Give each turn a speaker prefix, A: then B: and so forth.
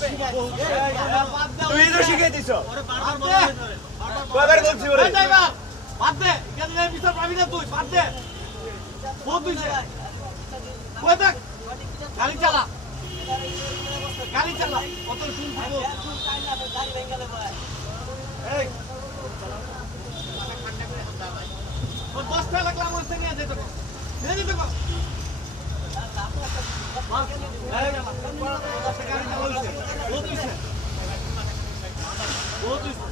A: তুই
B: তো শিখিয়ে দিছ
C: দশটা লাগলো আমার
D: সঙ্গে
C: Вот и...